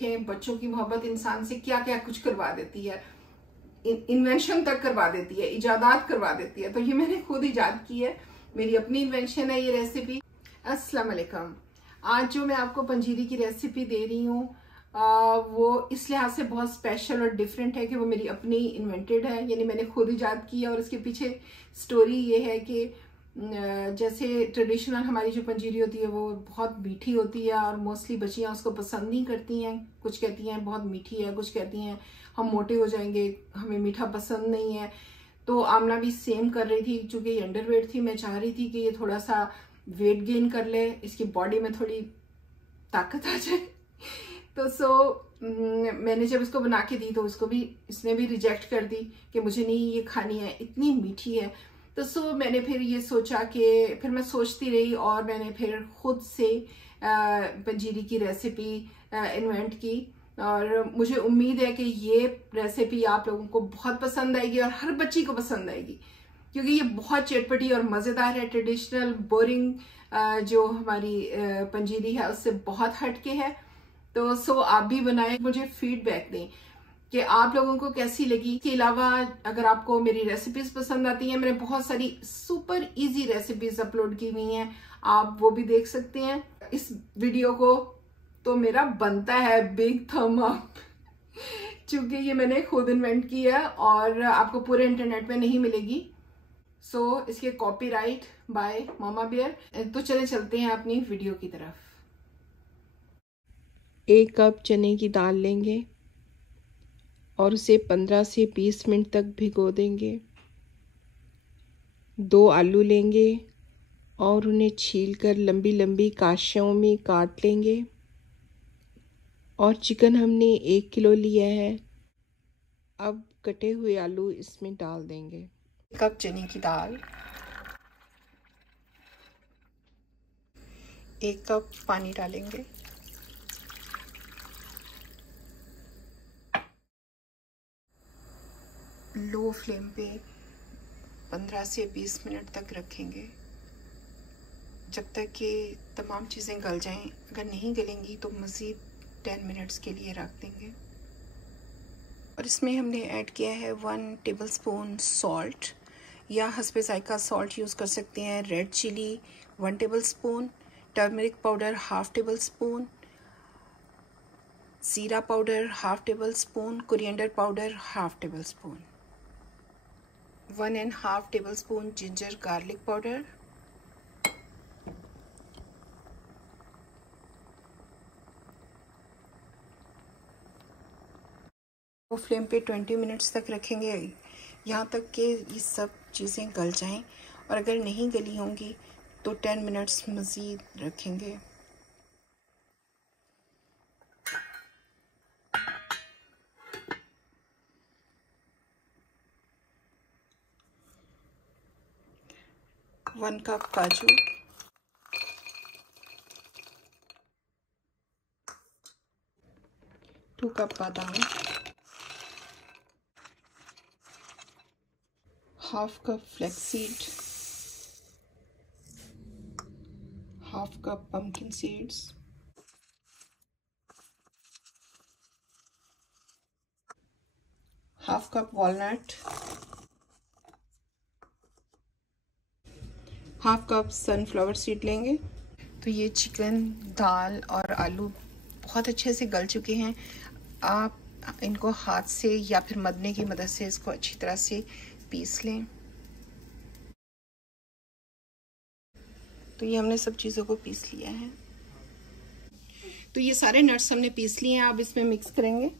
देखें बच्चों की मोहब्बत इंसान से क्या क्या कुछ करवा देती है, इन्वेंशन तक करवा देती है, इजादात करवा देती है। तो ये मैंने खुद इजाद की है, मेरी अपनी इन्वेंशन है ये रेसिपी। अस्सलाम वालेकुम। आज जो मैं आपको पंजीरी की रेसिपी दे रही हूँ वो इस लिहाज से बहुत स्पेशल और डिफरेंट है कि वो मेरी अपनी इन्वेंटेड है, यानी मैंने खुद इजाद की है। और इसके पीछे स्टोरी ये है कि जैसे ट्रेडिशनल हमारी जो पंजीरी होती है वो बहुत मीठी होती है और मोस्टली बच्चियां उसको पसंद नहीं करती हैं। कुछ कहती हैं बहुत मीठी है, कुछ कहती हैं हम मोटे हो जाएंगे, हमें मीठा पसंद नहीं है। तो आमना भी सेम कर रही थी, चूंकि ये अंडरवेट थी, मैं चाह रही थी कि ये थोड़ा सा वेट गेन कर ले, इसकी बॉडी में थोड़ी ताकत आ जाए। तो मैंने जब इसको बना के दी तो इसने भी रिजेक्ट कर दी कि मुझे नहीं ये खानी है, इतनी मीठी है। तो मैंने फिर ये सोचा कि फिर मैं सोचती रही और मैंने फिर खुद से पंजीरी की रेसिपी इन्वेंट की। और मुझे उम्मीद है कि ये रेसिपी आप लोगों को बहुत पसंद आएगी और हर बच्ची को पसंद आएगी, क्योंकि ये बहुत चटपटी और मज़ेदार है। ट्रेडिशनल बोरिंग जो हमारी पंजीरी है उससे बहुत हटके है। तो आप भी बनाएं, मुझे फीडबैक दें कि आप लोगों को कैसी लगी। इसके अलावा अगर आपको मेरी रेसिपीज पसंद आती हैं, मैंने बहुत सारी सुपर इजी रेसिपीज अपलोड की हुई हैं, आप वो भी देख सकते हैं। इस वीडियो को तो मेरा बनता है बिग थम अप, क्योंकि ये मैंने खुद इन्वेंट की है और आपको पूरे इंटरनेट में नहीं मिलेगी। इसके कॉपीराइट बाय मामा बियर। तो चलते हैं अपनी वीडियो की तरफ। 1 कप चने की दाल लेंगे और उसे 15 से 20 मिनट तक भिगो देंगे। 2 आलू लेंगे और उन्हें छीलकर लंबी लंबी काशियों में काट लेंगे। और चिकन हमने 1 किलो लिया है। अब कटे हुए आलू इसमें डाल देंगे। 1 कप चने की दाल, 1 कप पानी डालेंगे। लो फ्लेम पे 15 से 20 मिनट तक रखेंगे, जब तक कि तमाम चीज़ें गल जाएं। अगर नहीं गलेंगी तो मज़ीद 10 मिनट्स के लिए रख देंगे। और इसमें हमने ऐड किया है 1 टेबलस्पून सॉल्ट, या हस्बे ज़ायका सॉल्ट यूज़ कर सकते हैं। Red chilli 1 tablespoon, turmeric powder 1/2 tablespoon, ज़ीरा powder 1/2 tablespoon, coriander powder 1/2 tablespoon, 1.5 tablespoon ginger garlic powder, वो फ्लेम पे 20 मिनट्स तक रखेंगे, यहाँ तक कि ये सब चीज़ें गल जाएं। और अगर नहीं गली होंगी तो 10 मिनट्स मज़ीद रखेंगे। वन कप काजू, 2 कप बादाम, 1/2 cup flaxseed, 1/2 cup pumpkin seeds, 1/2 cup walnut, 1/2 cup sunflower seed लेंगे। तो ये चिकन, दाल और आलू बहुत अच्छे से गल चुके हैं। आप इनको हाथ से या फिर मदने की मदद से इसको अच्छी तरह से पीस लें। तो ये हमने सब चीज़ों को पीस लिया है। तो ये सारे नट्स हमने पीस लिए हैं, अब इसमें मिक्स करेंगे।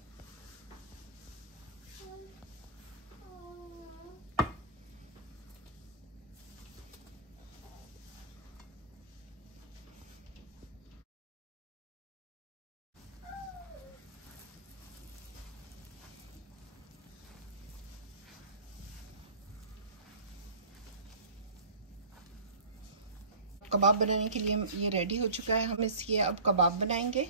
कबाब बनाने के लिए ये रेडी हो चुका है। हम इसके अब कबाब बनाएंगे।